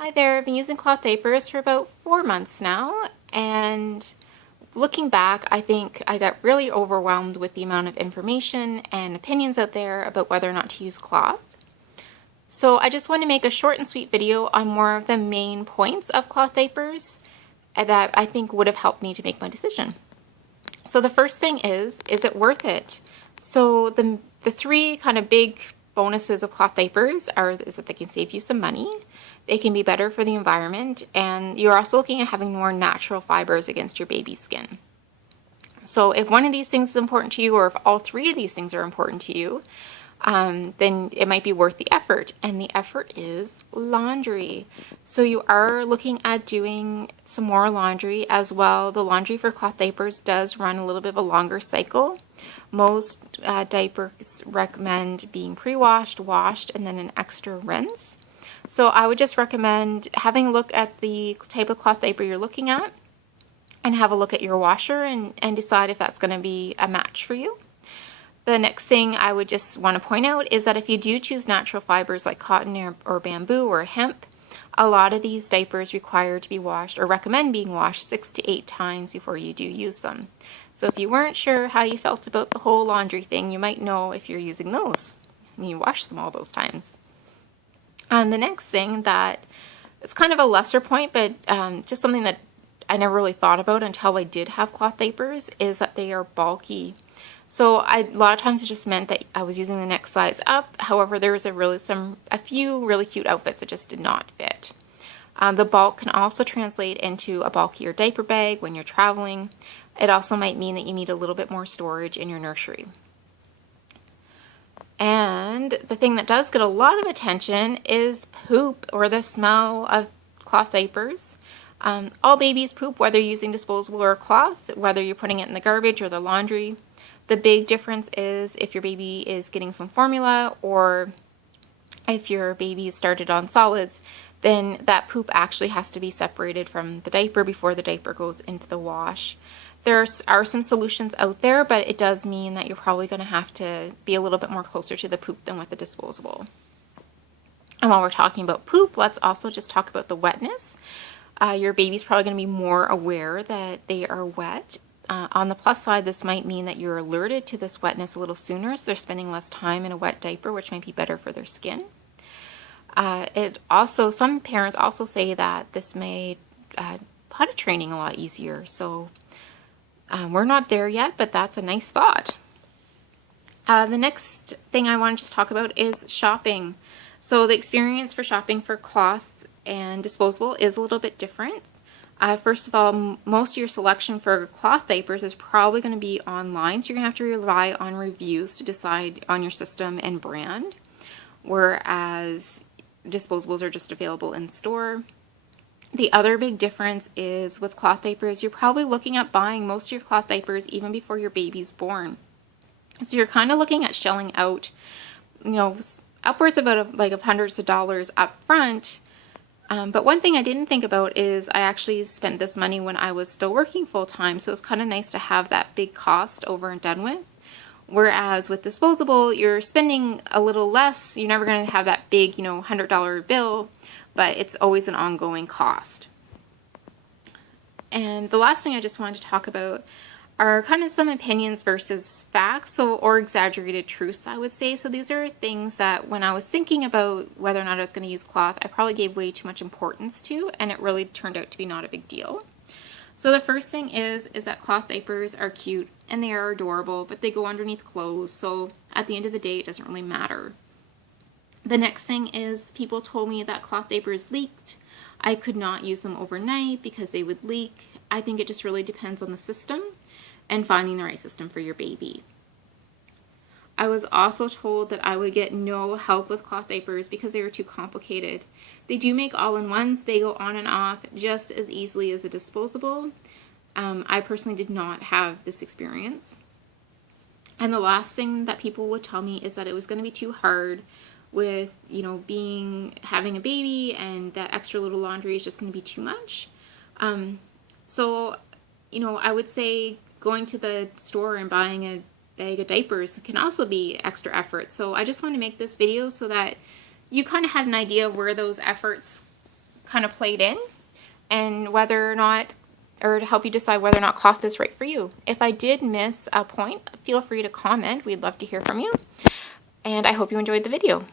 Hi there, I've been using cloth diapers for about 4 months now, and looking back, I think I got really overwhelmed with the amount of information and opinions out there about whether or not to use cloth. So I just want to make a short and sweet video on more of the main points of cloth diapers that I think would have helped me to make my decision. So the first thing is it worth it? So the three kind of big bonuses of cloth diapers is that they can save you some money, they can be better for the environment, and you're also looking at having more natural fibers against your baby's skin. So if one of these things is important to you, or if all three of these things are important to you, then it might be worth the effort. And the effort is laundry. So you are looking at doing some more laundry as well. The laundry for cloth diapers does run a little bit of a longer cycle. Most diapers recommend being pre-washed, washed, and then an extra rinse. So I would just recommend having a look at the type of cloth diaper you're looking at and have a look at your washer and decide if that's going to be a match for you. The next thing I would just want to point out is that if you do choose natural fibers like cotton or bamboo or hemp, a lot of these diapers require to be washed or recommend being washed 6 to 8 times before you do use them. So if you weren't sure how you felt about the whole laundry thing, you might know if you're using those and you wash them all those times. And the next thing that it's kind of a lesser point, but just something that I never really thought about until I did have cloth diapers, is that they are bulky. So a lot of times it just meant that I was using the next size up. However, there was a few really cute outfits that just did not fit. The bulk can also translate into a bulkier diaper bag when you're traveling. It also might mean that you need a little bit more storage in your nursery. And the thing that does get a lot of attention is poop, or the smell of cloth diapers. All babies poop, whether you're using disposable or cloth, whether you're putting it in the garbage or the laundry. The big difference is if your baby is getting some formula, or if your baby started on solids, then that poop actually has to be separated from the diaper before the diaper goes into the wash. There are some solutions out there, but it does mean that you're probably going to have to be a little bit more closer to the poop than with the disposable. And while we're talking about poop, let's also just talk about the wetness. Your baby's probably going to be more aware that they are wet. On the plus side, this might mean that you're alerted to this wetness a little sooner, so they're spending less time in a wet diaper, which might be better for their skin. Some parents also say that this made potty training a lot easier. So we're not there yet, but that's a nice thought. The next thing I want to just talk about is shopping. So the experience for shopping for cloth and disposable is a little bit different. First of all, most of your selection for cloth diapers is probably going to be online, so you're going to have to rely on reviews to decide on your system and brand, whereas disposables are just available in store. The other big difference is with cloth diapers, you're probably looking at buying most of your cloth diapers even before your baby's born. So you're kind of looking at shelling out, upwards of like hundreds of dollars up front. But one thing I didn't think about is I actually spent this money when I was still working full-time, so it's kind of nice to have that big cost over and done with. Whereas with disposable, you're spending a little less. You're never going to have that big, $100 bill, but it's always an ongoing cost. And the last thing I just wanted to talk about are kind of some opinions versus facts, or exaggerated truths, I would say. So these are things that when I was thinking about whether or not I was going to use cloth, I probably gave way too much importance to, and it really turned out to be not a big deal. So the first thing is that cloth diapers are cute and they are adorable, but they go underneath clothes, so at the end of the day, it doesn't really matter. The next thing is people told me that cloth diapers leaked. I could not use them overnight because they would leak. I think it just really depends on the system and finding the right system for your baby. I was also told that I would get no help with cloth diapers because they were too complicated. They do make all-in-ones. They go on and off just as easily as a disposable. I personally did not have this experience. And the last thing that people would tell me is that it was going to be too hard with, having a baby, and that extra little laundry is just going to be too much. So I would say going to the store and buying a bag of diapers can also be extra effort. So I just want to make this video so that you kind of had an idea of where those efforts kind of played in, and whether or not, or to help you decide whether or not cloth is right for you. If I did miss a point, feel free to comment. We'd love to hear from you. And I hope you enjoyed the video.